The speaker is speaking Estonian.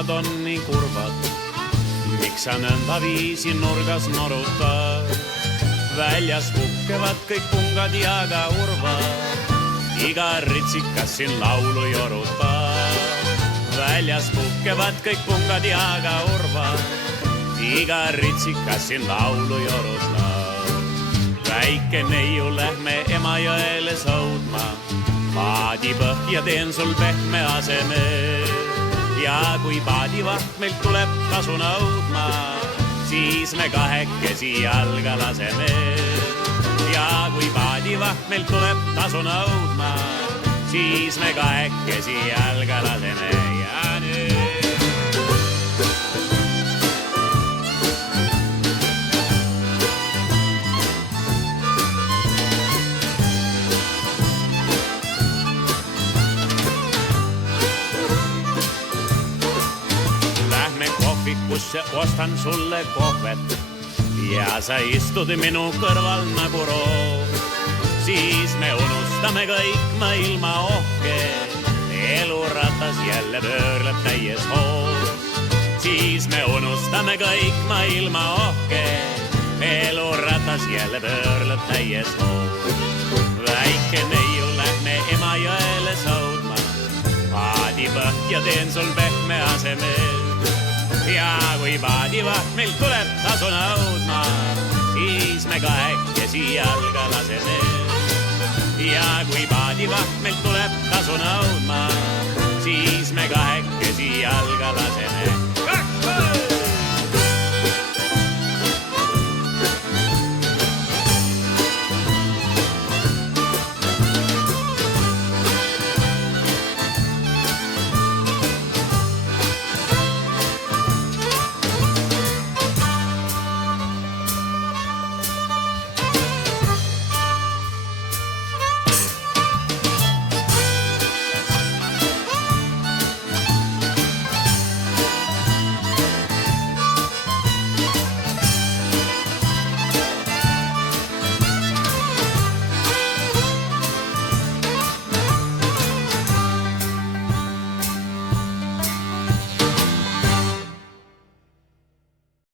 nad on nii kurvad, miks sa nõnda viisi nurgas norutad? Väljas puhkevad kõik pungad ja ka urvad, iga ritsikas siin laulu jorutab. Väljas puhkevad kõik pungad ja ka urvad, iga ritsikas siin laulu jorutab. Väike neiu lähme Emajõele sõudma, paadipõhja teen sul pehme aseme. Ja kui paadivaht meilt tuleb tasu nõudma, siis me kahekesi jalga laseme. Ja kui paadivaht meilt tuleb tasu nõudma, siis me kahekesi jalga laseme. Ja nüüd kohvikusse ostan sulle kohvet ja sa istud minu kõrval nagu roos. Siis me unustame kõik maailma ohke, eluratas jälle pöörleb täies hoos. Siis me unustame kõik maailma ohke, eluratas jälle pöörleb täies hoos. Väike neiu lähme Emajõele sõudma, paadipõhja teen sul pehme asemel. Ja kui paadivaht meilt tuleb tasu nõudma, siis me kahekesi jalga laseme. Ja kui paadivaht meilt tuleb tasu nõudma, siis me kahekesi jalga laseme.